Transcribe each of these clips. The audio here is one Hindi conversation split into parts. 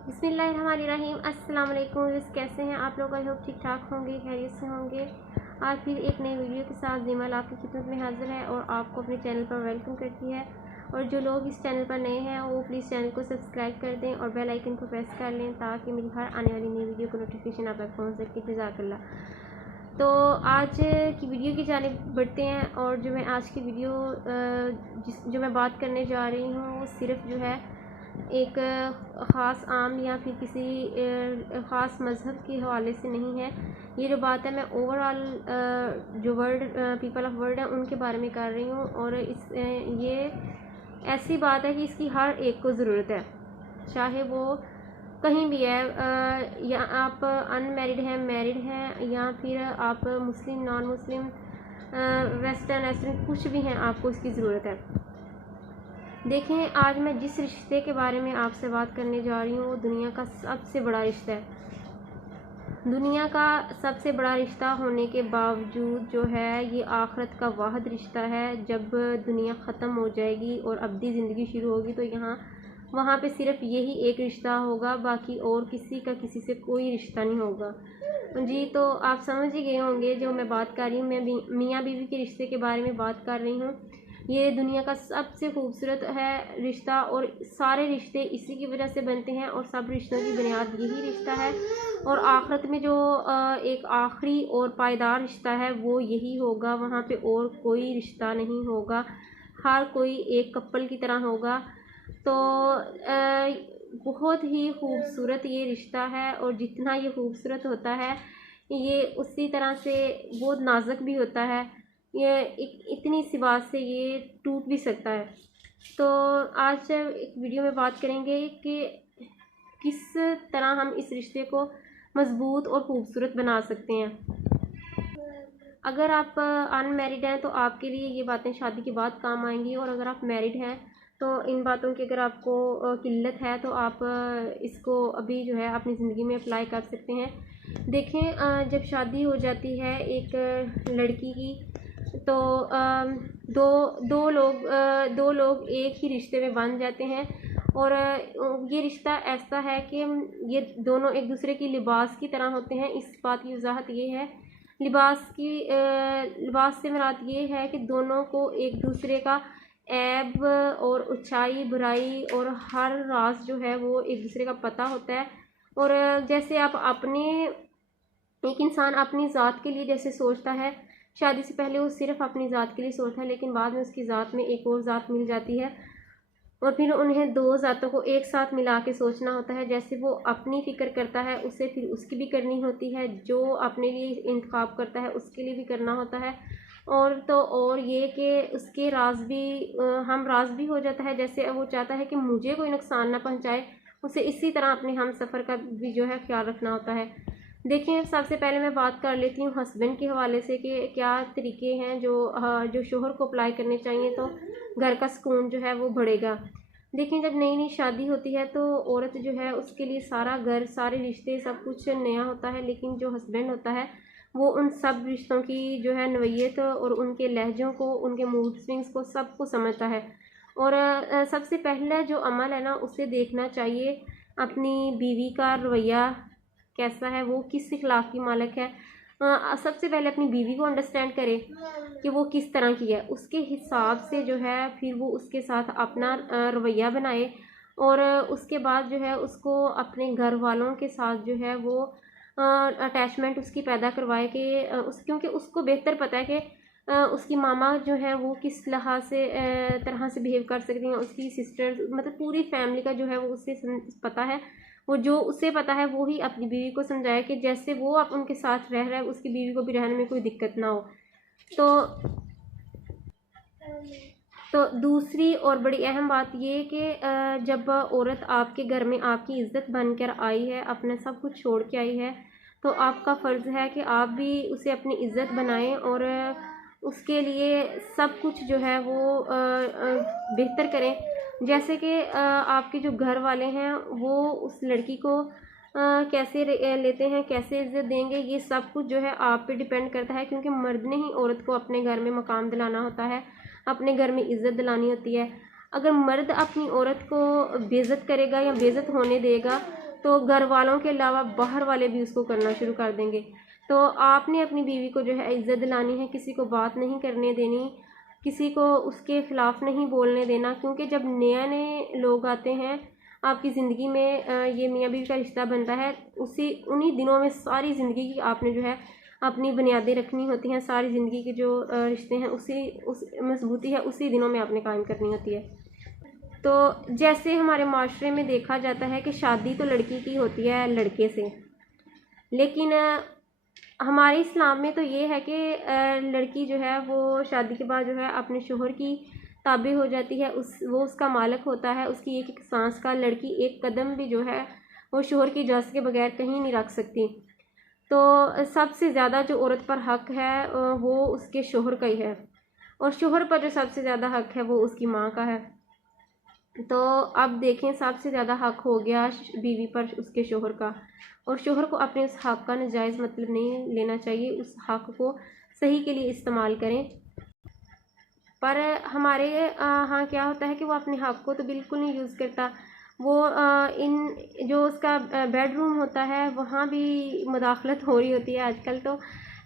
बिस्मिल्लाहिर्रहमानिर्रहीम। अस्सलाम वालेकुम। कैसे हैं आप लोग? आई होप ठीक ठाक होंगे, खैरियत से होंगे। आज फिर एक नई वीडियो के साथ जीमल आपकी खिदमत में हाजिर है और आपको अपने चैनल पर वेलकम करती है। और जो लोग इस चैनल पर नए हैं वो प्लीज़ चैनल को सब्सक्राइब कर दें और बेल आइकन को प्रेस कर लें ताकि मेरी हर आने वाली नई वीडियो को नोटिफिकेशन आप तक पहुँच सके। जज़ाकल्लाह। तो आज की वीडियो की जानिब बढ़ते हैं। और जो मैं आज की वीडियो जो मैं बात करने जा रही हूँ वो सिर्फ जो है एक ख़ास आम या फिर किसी ख़ास मज़हब के हवाले से नहीं है। ये जो बात है मैं ओवरऑल जो वर्ल्ड पीपल ऑफ वर्ल्ड हैं उनके बारे में कर रही हूँ। और ये ऐसी बात है कि इसकी हर एक को ज़रूरत है, चाहे वो कहीं भी है, या आप अनमैरिड हैं, मैरिड हैं, या फिर आप मुस्लिम, नॉन मुस्लिम, वेस्टर्न कुछ भी हैं, आपको इसकी ज़रूरत है। देखें, आज मैं जिस रिश्ते के बारे में आपसे बात करने जा रही हूँ वो दुनिया का सबसे बड़ा रिश्ता है। दुनिया का सबसे बड़ा रिश्ता होने के बावजूद जो है ये आखिरत का वाहिद रिश्ता है। जब दुनिया ख़त्म हो जाएगी और अब्दी ज़िंदगी शुरू होगी तो वहाँ पे सिर्फ यही एक रिश्ता होगा, बाकी और किसी का किसी से कोई रिश्ता नहीं होगा जी। तो आप समझ ही गए होंगे जो मैं बात कर रही हूँ, मैं मियाँ बीवी के रिश्ते के बारे में बात कर रही हूँ। ये दुनिया का सबसे खूबसूरत है रिश्ता और सारे रिश्ते इसी की वजह से बनते हैं और सब रिश्तों की बुनियाद यही रिश्ता है। और आखिरत में जो एक आखिरी और पायदार रिश्ता है वो यही होगा, वहाँ पे और कोई रिश्ता नहीं होगा, हर कोई एक कपल की तरह होगा। तो बहुत ही खूबसूरत ये रिश्ता है और जितना ये खूबसूरत होता है ये उसी तरह से बहुत नाजुक भी होता है। ये इतनी सी बात से ये टूट भी सकता है। तो आज एक वीडियो में बात करेंगे कि किस तरह हम इस रिश्ते को मज़बूत और ख़ूबसूरत बना सकते हैं। अगर आप अनमैरिड हैं तो आपके लिए ये बातें शादी के बाद काम आएंगी, और अगर आप मैरिड हैं तो इन बातों की अगर आपको किल्लत है तो आप इसको अभी जो है अपनी ज़िंदगी में अप्लाई कर सकते हैं। देखें, जब शादी हो जाती है एक लड़की की तो दो लोग एक ही रिश्ते में बंध जाते हैं। और ये रिश्ता ऐसा है कि ये दोनों एक दूसरे की लिबास की तरह होते हैं। इस बात की वजाहत ये है, लिबास से मुराद ये है कि दोनों को एक दूसरे का ऐब और अच्छाई, बुराई और हर राज जो है वो एक दूसरे का पता होता है। और जैसे एक इंसान अपनी ज़ात के लिए जैसे सोचता है, शादी से पहले वो सिर्फ अपनी ज़ात के लिए सोचता है, लेकिन बाद में उसकी ज़ात में एक और ज़ात मिल जाती है और फिर उन्हें दो ज़ातों को एक साथ मिला के सोचना होता है। जैसे वो अपनी फ़िक्र करता है उसे फिर उसकी भी करनी होती है, जो अपने लिए इंतखाब करता है उसके लिए भी करना होता है। और तो और ये कि उसके राज भी हम राज भी हो जाता है। जैसे वो चाहता है कि मुझे कोई नुकसान ना पहुंचाए, उसे इसी तरह अपने हम सफ़र का भी जो है ख्याल रखना होता है। देखिए, सबसे पहले मैं बात कर लेती हूँ हस्बैंड के हवाले से कि क्या तरीके हैं जो शोहर को अप्लाई करने चाहिए तो घर का सुकून जो है वो बढ़ेगा। देखिए, जब नई नई शादी होती है तो औरत जो है उसके लिए सारा घर, सारे रिश्ते, सब कुछ नया होता है, लेकिन जो हस्बैंड होता है वो उन सब रिश्तों की जो है नवैयत और उनके लहजों को, उनके मूड स्विंग्स को, सब को समझता है। और सबसे पहला जो अमल है ना, उसे देखना चाहिए अपनी बीवी का रवैया कैसा है, वो किस अखलाक की मालिक है। सबसे पहले अपनी बीवी को अंडरस्टैंड करे कि वो किस तरह की है, उसके हिसाब से जो है फिर वो उसके साथ अपना रवैया बनाए। और उसके बाद जो है उसको अपने घर वालों के साथ जो है वो अटैचमेंट उसकी पैदा करवाए कि क्योंकि उसको बेहतर पता है कि उसकी मामा जो है वो किस तरह से बिहेव कर सकती हैं, उसकी सिस्टर, मतलब पूरी फैमिली का जो है वो उसे पता है। वो जो उसे पता है वो ही अपनी बीवी को समझाए कि जैसे वो अब उनके साथ रह रहा है उसकी बीवी को भी रहने में कोई दिक्कत ना हो। तो दूसरी और बड़ी अहम बात ये कि जब औरत आपके घर में आपकी इज़्ज़त बनकर आई है, अपना सब कुछ छोड़ के आई है, तो आपका फ़र्ज़ है कि आप भी उसे अपनी इज़्ज़त बनाएं और उसके लिए सब कुछ जो है वो बेहतर करें। जैसे कि आपके जो घर वाले हैं वो उस लड़की को कैसे लेते हैं, कैसे इज़्ज़त देंगे, ये सब कुछ जो है आप पे डिपेंड करता है, क्योंकि मर्द ने ही औरत को अपने घर में मकाम दिलाना होता है, अपने घर में इज़्ज़त दिलानी होती है। अगर मर्द अपनी औरत को बेइज्जत करेगा या बेइज्जत होने देगा तो घर वालों के अलावा बाहर वाले भी उसको करना शुरू कर देंगे। तो आपने अपनी बीवी को जो है इज़्ज़त दिलानी है, किसी को बात नहीं करने देनी, किसी को उसके ख़िलाफ़ नहीं बोलने देना, क्योंकि जब नए नए लोग आते हैं आपकी ज़िंदगी में, ये मियाँ बीवी का रिश्ता बनता है, उन्हीं दिनों में सारी ज़िंदगी की आपने जो है अपनी बुनियादें रखनी होती हैं। सारी ज़िंदगी के जो रिश्ते हैं उस मजबूती है उसी दिनों में आपने कायम करनी होती है। तो जैसे हमारे माशरे में देखा जाता है कि शादी तो लड़की की होती है लड़के से, लेकिन हमारे इस्लाम में तो ये है कि लड़की जो है वो शादी के बाद जो है अपने शोहर की ताबे हो जाती है, वो उसका मालिक होता है, उसकी एक एक सांस का। लड़की एक कदम भी जो है वो शोहर की इजाज़त के बगैर कहीं नहीं रख सकती। तो सबसे ज़्यादा जो औरत पर हक़ है वो उसके शोहर का ही है, और शोहर पर जो सबसे ज़्यादा हक़ है वो उसकी माँ का है। तो अब देखें, सबसे ज़्यादा हक़ हो गया बीवी पर उसके शोहर का, और शोहर को अपने उस हक़ का नाजायज़ मतलब नहीं लेना चाहिए, उस हक़ को सही के लिए इस्तेमाल करें। पर हमारे यहाँ क्या होता है कि वो अपने हक़ को तो बिल्कुल नहीं यूज़ करता। वो इन जो उसका बेडरूम होता है वहाँ भी मुदाखलत हो रही होती है आजकल तो।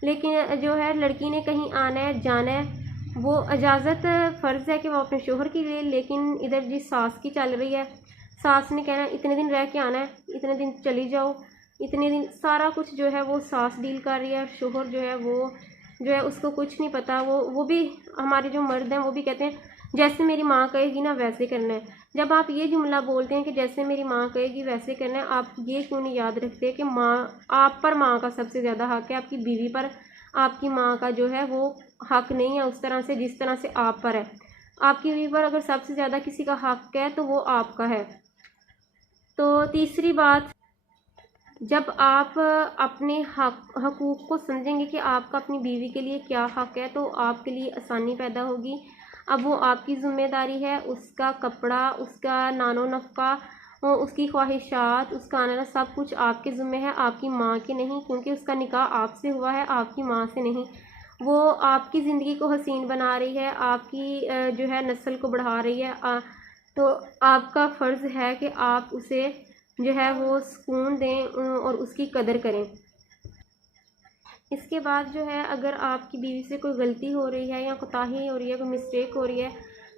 लेकिन जो है लड़की ने कहीं आना है जाना है, वो इजाज़त फ़र्ज़ है कि वो अपने शोहर की ले, लेकिन इधर जिस सास की चल रही है, सास ने कहना है इतने दिन रह के आना है, इतने दिन चली जाओ, इतने दिन, सारा कुछ जो है वो सास डील कर रही है। शोहर जो है वो जो है उसको कुछ नहीं पता। वो भी, हमारे जो मर्द हैं वो भी कहते हैं जैसे मेरी माँ कहेगी ना वैसे करना है। जब आप ये जुमला बोलते हैं कि जैसे मेरी माँ कहेगी वैसे करना है, आप ये क्यों नहीं याद रखते कि माँ, आप पर माँ का सबसे ज़्यादा हक़ है, आपकी बीवी पर आपकी माँ का जो है वो हक़ नहीं है उस तरह से जिस तरह से आप पर है। आपकी बीवी पर अगर सबसे ज़्यादा किसी का हक़ है तो वो आपका है। तो तीसरी बात, जब आप अपने हकूक़ को समझेंगे कि आपका अपनी बीवी के लिए क्या हक़ है, तो आपके लिए आसानी पैदा होगी। अब वो आपकी ज़िम्मेदारी है, उसका कपड़ा, उसका नानो नफ़्क़ा, उसकी ख्वाहिशात, उसका आना, सब कुछ आपके ज़िम्मे है, आपकी माँ के नहीं, क्योंकि उसका निकाह आपसे हुआ है, आपकी माँ से नहीं। वो आपकी ज़िंदगी को हसीन बना रही है, आपकी जो है नस्ल को बढ़ा रही है। तो आपका फ़र्ज़ है कि आप उसे जो है वो सुकून दें और उसकी कदर करें। इसके बाद जो है, अगर आपकी बीवी से कोई गलती हो रही है या कोताही हो रही है, कोई मिस्टेक हो रही है,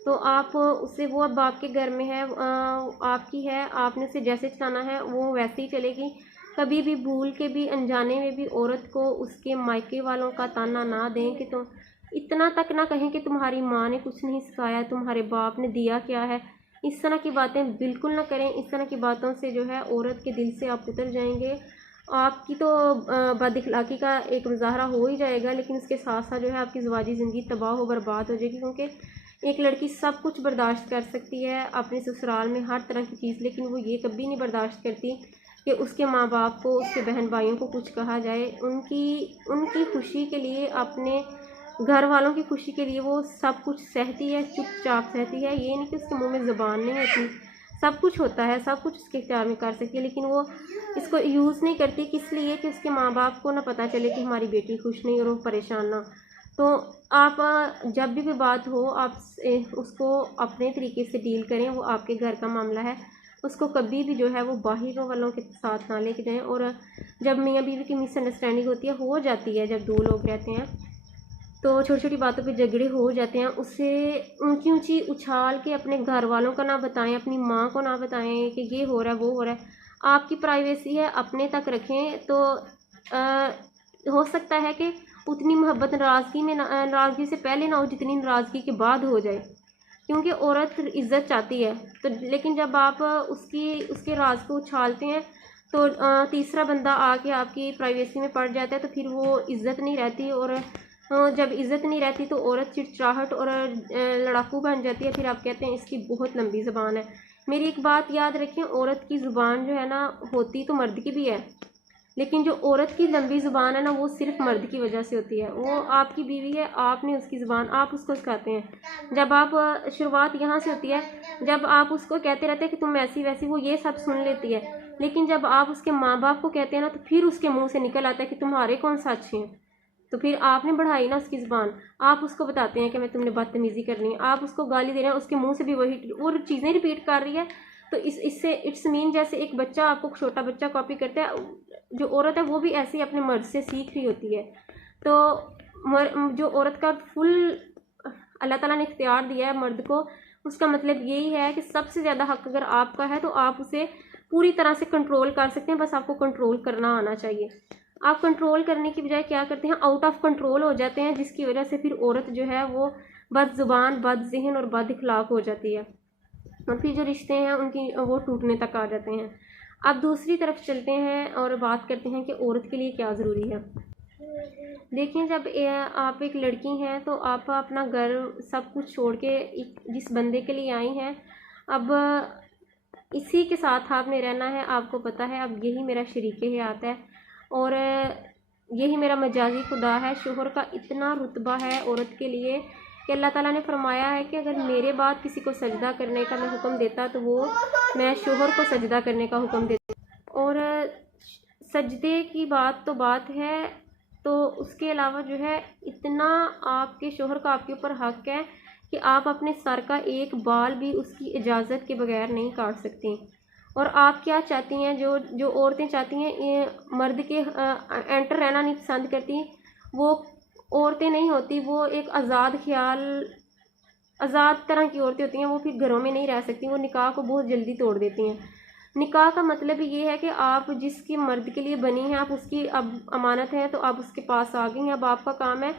तो आप उसे, वो अब आपके घर में है, आपकी है, आपने उसे जैसे चलाना है वो वैसे ही चलेगी। कभी भी भूल के भी, अनजाने में भी औरत को उसके मायके वालों का ताना ना दें कि तुम, इतना तक ना कहें कि तुम्हारी माँ ने कुछ नहीं सिखाया, तुम्हारे बाप ने दिया क्या है। इस तरह की बातें बिल्कुल ना करें। इस तरह की बातों से जो है औरत के दिल से आप उतर जाएंगे। आपकी तो बदअखलाक़ी का एक मुज़ाहरा हो ही जाएगा, लेकिन उसके साथ साथ जो है आपकी ज़िवाजी ज़िंदगी तबाह हो बर्बाद हो जाएगी। क्योंकि एक लड़की सब कुछ बर्दाश्त कर सकती है अपने ससुराल में, हर तरह की चीज़, लेकिन वो ये कभी नहीं बर्दाश्त करती कि उसके माँ बाप को, उसके बहन भाइयों को कुछ कहा जाए। उनकी खुशी के लिए, अपने घर वालों की खुशी के लिए वो सब कुछ सहती है, चुपचाप सहती है। ये नहीं कि उसके मुंह में ज़ुबान नहीं होती, सब कुछ होता है, सब कुछ उसके इख्तियार में कर सकती है, लेकिन वो इसको यूज़ नहीं करती। किस लिए? कि उसके माँ बाप को ना पता चले कि हमारी बेटी खुश नहीं और वो परेशान ना। तो आप जब भी कोई बात हो, आप उसको अपने तरीके से डील करें। वो आपके घर का मामला है, उसको कभी भी जो है वो बाहर वालों के साथ ना लेके जाएं। और जब मियाँ बीवी की मिसअंडरस्टैंडिंग होती है, हो जाती है, जब दो लोग रहते हैं तो छोटी छोटी बातों पे झगड़े हो जाते हैं, उससे ऊंची ऊंची उछाल के अपने घर वालों का ना बताएं, अपनी माँ को ना बताएं कि ये हो रहा है वो हो रहा है। आपकी प्राइवेसी है, अपने तक रखें। तो हो सकता है कि उतनी मोहब्बत नाराज़गी में, नाराज़गी से पहले ना हो जितनी नाराज़गी के बाद हो जाए, क्योंकि औरत इज़्ज़त चाहती है। तो लेकिन जब आप उसके राज को उछालते हैं तो तीसरा बंदा आके आपकी प्राइवेसी में पड़ जाता है, तो फिर वो इज़्ज़त नहीं रहती। और जब इज़्ज़त नहीं रहती तो औरत चिड़चिड़ाहट और लड़ाकू बन जाती है। फिर आप कहते हैं इसकी बहुत लंबी ज़ुबान है। मेरी एक बात याद रखें, औरत की ज़ुबान जो है ना, होती तो मर्द की भी है, लेकिन जो औरत की लंबी ज़ुबान है ना, वो सिर्फ मर्द की वजह से होती है। वो आपकी बीवी है, आपने उसकी ज़ुबान, आप उसको सिखाते हैं। जब आप शुरुआत यहाँ से होती है, जब आप उसको कहते रहते हैं कि तुम ऐसी वैसी, वो ये सब सुन लेती है। लेकिन जब आप उसके माँ बाप को कहते हैं ना, तो फिर उसके मुँह से निकल आता है कि तुम्हारे कौन सा अच्छे हैं। तो फिर आपने बढ़ाई ना उसकी ज़ुबान। आप उसको बताते हैं कि मैं तुमने बदतमीज़ी करनी है, आप उसको गाली दे रहे हैं, उसके मुंह से भी वही वो चीज़ें रिपीट कर रही है। तो इससे इट्स मीन जैसे एक बच्चा आपको छोटा बच्चा कॉपी करता है, जो औरत है वो भी ऐसे ही अपने मर्द से सीख रही होती है। तो जो औरत का फुल अल्लाह ताला ने इख्तियार दिया है मर्द को, उसका मतलब यही है कि सबसे ज़्यादा हक अगर आपका है तो आप उसे पूरी तरह से कंट्रोल कर सकते हैं, बस आपको कंट्रोल करना आना चाहिए। आप कंट्रोल करने की बजाय क्या करते हैं, आउट ऑफ कंट्रोल हो जाते हैं, जिसकी वजह से फिर औरत जो है वो बदज़ुबान, बदज़हन और बद इखलाक हो जाती है, और फिर जो रिश्ते हैं उनकी वो टूटने तक आ जाते हैं। अब दूसरी तरफ चलते हैं और बात करते हैं कि औरत के लिए क्या ज़रूरी है। देखिए, जब आप एक लड़की हैं तो आप अपना घर सब कुछ छोड़ के जिस बंदे के लिए आई हैं, अब इसी के साथ आपने रहना है। आपको पता है अब यही मेरा शरीके हयात है और यही मेरा मजाजी खुदा है। शोहर का इतना रुतबा है औरत के लिए कि अल्लाह ताला ने फरमाया है कि अगर मेरे बाद किसी को सजदा करने का मैं हुक्म देता तो वो मैं शोहर को सजदा करने का हुक्म देता। और सजदे की बात तो बात है, तो उसके अलावा जो है इतना आपके शोहर का आपके ऊपर हक है कि आप अपने सर का एक बाल भी उसकी इजाज़त के बगैर नहीं काट सकती। और आप क्या चाहती हैं, जो औरतें चाहती हैं ये मर्द के एंटर रहना नहीं पसंद करती, वो औरतें नहीं होती, वो एक आज़ाद ख्याल, आज़ाद तरह की औरतें होती हैं। वो फिर घरों में नहीं रह सकती, वो निकाह को बहुत जल्दी तोड़ देती हैं। निकाह का मतलब ये है कि आप जिसकी मर्द के लिए बनी हैं, आप उसकी अब अमानत हैं, तो आप उसके पास आ गई हैं। अब आपका काम है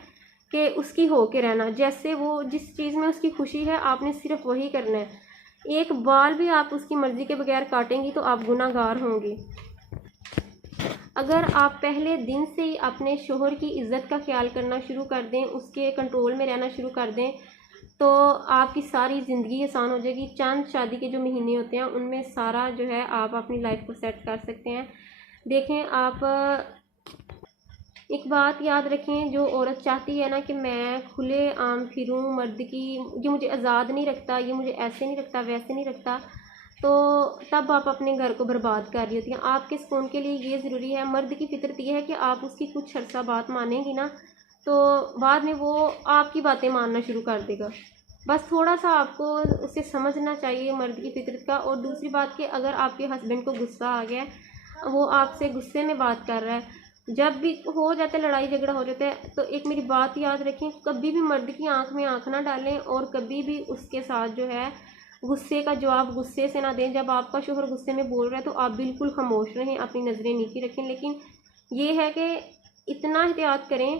कि उसकी हो के रहना, जैसे वो जिस चीज़ में उसकी खुशी है आपने सिर्फ वही करना है। एक बाल भी आप उसकी मर्ज़ी के बगैर काटेंगी तो आप गुनाहगार होंगी। अगर आप पहले दिन से ही अपने शोहर की इज़्ज़त का ख्याल करना शुरू कर दें, उसके कंट्रोल में रहना शुरू कर दें, तो आपकी सारी ज़िंदगी आसान हो जाएगी। चंद शादी के जो महीने होते हैं उनमें सारा जो है आप अपनी लाइफ को सेट कर सकते हैं। देखें, आप एक बात याद रखें, जो औरत चाहती है ना कि मैं खुले आम फिरूं, मर्द की ये मुझे आज़ाद नहीं रखता, ये मुझे ऐसे नहीं रखता, वैसे नहीं रखता, तो तब आप अपने घर को बर्बाद कर रही होती हैं। आपके सुकून के लिए ये ज़रूरी है। मर्द की फितरत ये है कि आप उसकी कुछ अर्सा बात मानेंगी ना तो बाद में वो आपकी बातें मानना शुरू कर देगा। बस थोड़ा सा आपको उसे समझना चाहिए मर्द की फितरत का। और दूसरी बात कि अगर आपके हस्बैंड को गुस्सा आ गया, वो आपसे गुस्से में बात कर रहा है, जब भी हो जाता है लड़ाई झगड़ा हो जाता है, तो एक मेरी बात याद रखें, कभी भी मर्द की आंख में आंख ना डालें और कभी भी उसके साथ जो है गुस्से का जवाब गुस्से से ना दें। जब आपका शोहर गुस्से में बोल रहा है तो आप बिल्कुल खामोश रहें, अपनी नज़रें नीचे रखें। लेकिन ये है कि इतना एहतियात करें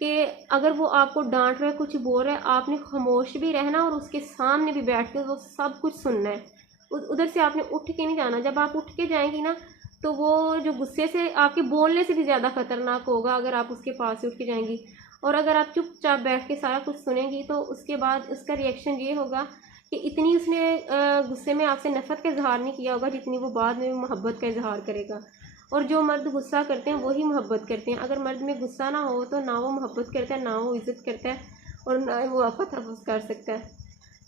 कि अगर वो आपको डांट रहा है, कुछ बोल रहा है, आपने खामोश भी रहना और उसके सामने भी बैठ के वो सब कुछ सुनना है। उधर से आपने उठ के नहीं जाना। जब आप उठ के जाएंगी ना तो वो जो गुस्से से आपके बोलने से भी ज़्यादा ख़तरनाक होगा अगर आप उसके पास से उठ के जाएंगी। और अगर आप चुपचाप बैठ के सारा कुछ सुनेंगी तो उसके बाद उसका रिएक्शन ये होगा कि इतनी उसने गुस्से में आपसे नफ़रत का इजहार नहीं किया होगा जितनी वो बाद में मोहब्बत का इजहार करेगा। और जो मर्द गुस्सा करते हैं वही मोहब्बत करते हैं। अगर मर्द में गुस्सा ना हो तो ना वो मोहब्बत करता है, ना वो इज़्ज़त करता है, और ना वो आपका तहफ़्फ़ुज़ कर सकता है।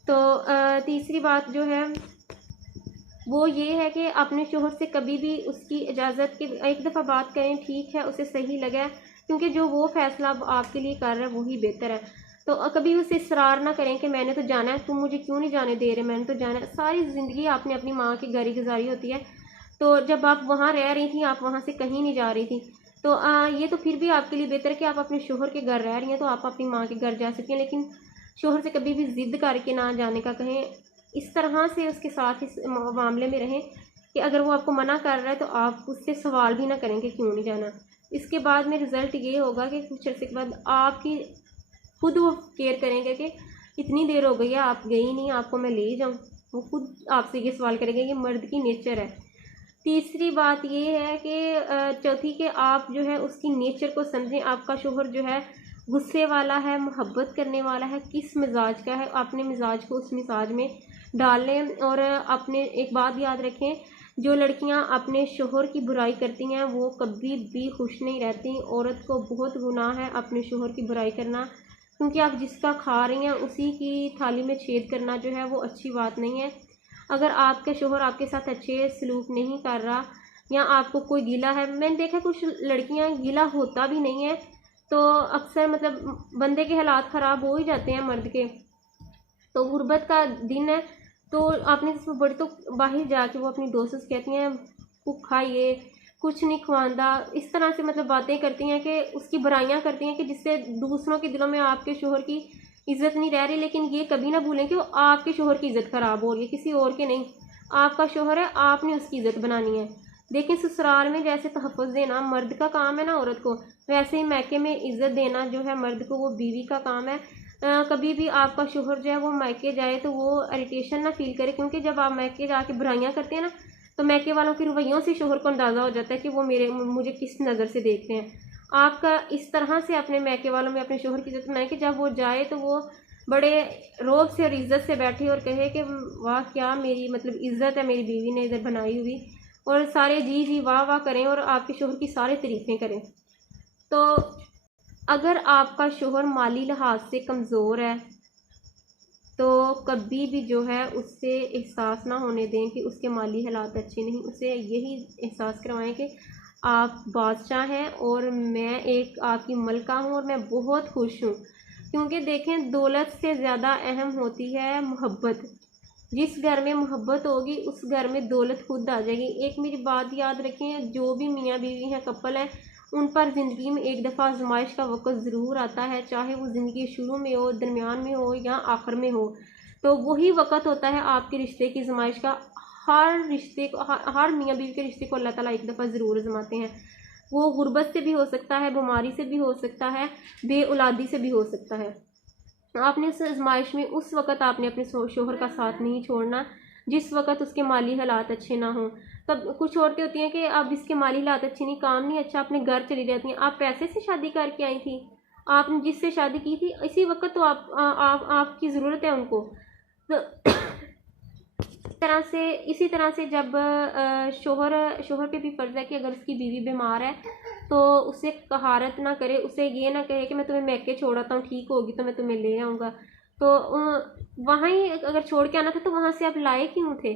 तो तीसरी बात जो है वो ये है कि अपने शोहर से कभी भी उसकी इजाज़त की एक दफ़ा बात करें, ठीक है, उसे सही लगा, क्योंकि जो वो फ़ैसला आपके लिए कर रहा है वही बेहतर है। तो कभी उसे इसरार ना करें कि मैंने तो जाना है, तुम मुझे क्यों नहीं जाने दे रहे, मैंने तो जाना है। सारी ज़िंदगी आपने अपनी माँ की घर ही गुजारी होती है, तो जब आप वहाँ रह रही थी, आप वहाँ से कहीं नहीं जा रही थी, तो ये तो फिर भी आपके लिए बेहतर है कि आप अपने शोहर के घर रह रही हैं तो आप अपनी माँ के घर जा सकती हैं। लेकिन शोहर से कभी भी ज़िद करके ना जाने का कहें, इस तरह से उसके साथ इस मामले में रहें कि अगर वो आपको मना कर रहा है तो आप उससे सवाल भी ना करें कि क्यों नहीं जाना। इसके बाद में रिज़ल्ट ये होगा कि कुछ अर्से के बाद आपकी खुद वो केयर करेंगे कि इतनी देर हो गई है आप गई नहीं, आपको मैं ले जाऊँ। वो खुद आपसे ये सवाल करेंगे, ये मर्द की नेचर है। तीसरी बात ये है कि चौथी कि आप जो है उसकी नेचर को समझें। आपका शोहर जो है गुस्से वाला है, मोहब्बत करने वाला है, किस मिजाज का है, अपने मिजाज को उस मिजाज में डाल लें। और अपने एक बात याद रखें, जो लड़कियां अपने शोहर की बुराई करती हैं वो कभी भी खुश नहीं रहती। औरत को बहुत गुनाह है अपने शोहर की बुराई करना, क्योंकि आप जिसका खा रही हैं उसी की थाली में छेद करना जो है वो अच्छी बात नहीं है। अगर आपके शोहर आपके साथ अच्छे सलूक नहीं कर रहा या आपको कोई गिला है, मैंने देखा कुछ लड़कियां गिला होता भी नहीं है, तो अक्सर मतलब बंदे के हालात ख़राब हो ही जाते हैं मर्द के। तो गुर्बत का दिन है, तो आपने इसमें बड़ी तो बाहर जाके वो अपनी दोस्तों से कहती हैं भूखा ये कुछ नहीं खवांदा, इस तरह से मतलब बातें करती हैं कि उसकी बुराइयां करती हैं कि जिससे दूसरों के दिलों में आपके शोहर की इज़्ज़त नहीं रह रही। लेकिन ये कभी ना भूलें कि वो आपके शोहर की इज़्ज़त ख़राब हो रही है, किसी और के नहीं। आपका शोहर है, आपने उसकी इज़्ज़त बनानी है। देखें, ससुराल में जैसे तहफ़्फ़ुज़ देना मर्द का काम है ना औरत को, वैसे ही मायके में इज़्ज़त देना जो है मर्द को वो बीवी का काम है। कभी भी आपका शोहर जो है वो मायके जाए तो वो इरिटेशन ना फील करे, क्योंकि जब आप मायके जाके बुराइयां करते हैं ना तो मायके वालों के रवैयों से शोहर को अंदाज़ा हो जाता है कि वो मुझे किस नज़र से देखते हैं। आपका इस तरह से अपने मायके वालों में अपने शोहर की इज़्ज़त बनाए कि जब वो जाए तो वो बड़े रौब से और इज़्ज़त से बैठे और कहे कि वाह क्या मेरी मतलब इज़्ज़त है मेरी बीवी ने इधर बनाई हुई, और सारे जी जी वाह वाह करें और आपके शोहर की सारी तारीफ़ें करें। तो अगर आपका शोहर माली लिहाज से कमज़ोर है तो कभी भी जो है उससे एहसास ना होने दें कि उसके माली हालात अच्छे नहीं। उसे यही एहसास करवाएं कि आप बादशाह हैं और मैं एक आपकी मलका हूँ और मैं बहुत खुश हूँ। क्योंकि देखें, दौलत से ज़्यादा अहम होती है मोहब्बत। जिस घर में मोहब्बत होगी उस घर में दौलत खुद आ जाएगी। एक मेरी बात याद रखें, जो भी मियाँ बीवी हैं, कपल हैं, उन पर ज़िंदगी में एक दफ़ा आजमाइश का वक़्त ज़रूर आता है, चाहे वो ज़िंदगी शुरू में हो, दरमियान में हो या आखिर में हो। तो वही वक़्त होता है आपके रिश्ते की आजमाइश का। हर रिश्ते को, हर मियाँ बीवी के रिश्ते को अल्लाह ताला एक दफ़ा ज़रूर आजमाते हैं। वो गुर्बत से भी हो सकता है, बीमारी से भी हो सकता है, बे औलादी से भी हो सकता है। आपने उस आजमाइश में उस वक़्त आपने अपने शोहर का साथ नहीं छोड़ना जिस वक़्त उसके माली हालात अच्छे ना हों। तब कुछ औरतें होती हैं कि अब इसके माली हालात अच्छे नहीं, काम नहीं अच्छा, अपने घर चली जाती हैं। आप पैसे से शादी करके आई थी, आपने जिससे शादी की थी इसी वक़्त तो आपकी ज़रूरत है उनको। तो इसी तरह से जब शोहर पे भी फ़र्ज़ है कि अगर उसकी बीवी बीमार है तो उसे कहारत ना करे, उसे ये ना कहे कि मैं तुम्हें मैके छोड़ आता हूँ, ठीक होगी तो मैं तुम्हें ले आऊँगा। तो वहाँ ही अगर छोड़ के आना था तो वहाँ से आप लाए क्यों थे?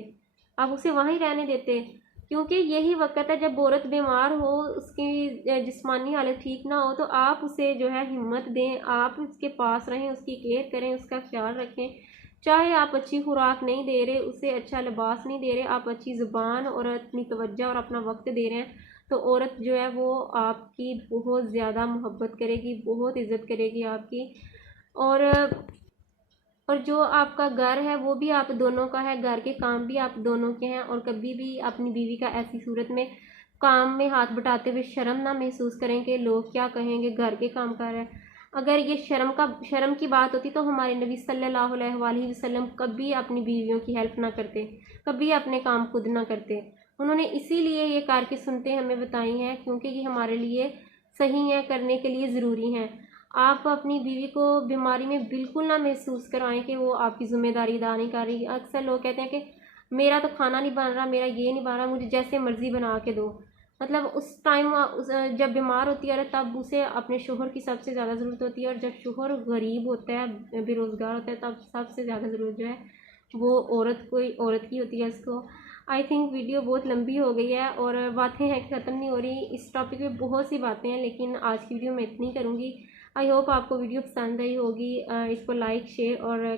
आप उसे वहाँ ही रहने देते। क्योंकि यही वक़्त है जब औरत बीमार हो, उसकी जिस्मानी हालत ठीक ना हो, तो आप उसे जो है हिम्मत दें, आप उसके पास रहें, उसकी केयर करें, उसका ख्याल रखें। चाहे आप अच्छी खुराक नहीं दे रहे, उसे अच्छा लिबास नहीं दे रहे, आप अच्छी ज़ुबान और अपनी तवज्जो और अपना वक्त दे रहे हैं, तो औरत जो है वो आपकी बहुत ज़्यादा मोहब्बत करेगी, बहुत इज़्ज़त करेगी आपकी। और जो आपका घर है वो भी आप दोनों का है, घर के काम भी आप दोनों के हैं। और कभी भी अपनी बीवी का ऐसी सूरत में काम में हाथ बटाते हुए शर्म ना महसूस करें कि लोग क्या कहेंगे, घर के काम कर रहे हैं। अगर ये शर्म की बात होती तो हमारे नबी सल्लल्लाहु अलैहि वसल्लम कभी अपनी बीवियों की हेल्प ना करते, कभी अपने काम खुद ना करते। उन्होंने इसीलिए ये करके सुनते हमें बताई हैं क्योंकि ये हमारे लिए सही है, करने के लिए ज़रूरी हैं। आप अपनी बीवी को बीमारी में बिल्कुल ना महसूस करवाएं कि वो आपकी ज़िम्मेदारी अदा नहीं कर रही। अक्सर लोग कहते हैं कि मेरा तो खाना नहीं बन रहा, मेरा ये नहीं बन रहा, मुझे जैसे मर्ज़ी बना के दो। मतलब उस टाइम जब बीमार होती है तब उसे अपने शोहर की सबसे ज़्यादा ज़रूरत होती है, और जब शोहर गरीब होता है, बेरोज़गार होता है, तब सबसे ज़्यादा ज़रूरत जो है वो औरत की होती है। इसको आई थिंक वीडियो बहुत लंबी हो गई है और बातें हैं कि ख़त्म नहीं हो रही। इस टॉपिक पे बहुत सी बातें हैं लेकिन आज की वीडियो मैं इतनी करूँगी। आई होप आपको वीडियो पसंद आई होगी। इसको लाइक शेयर और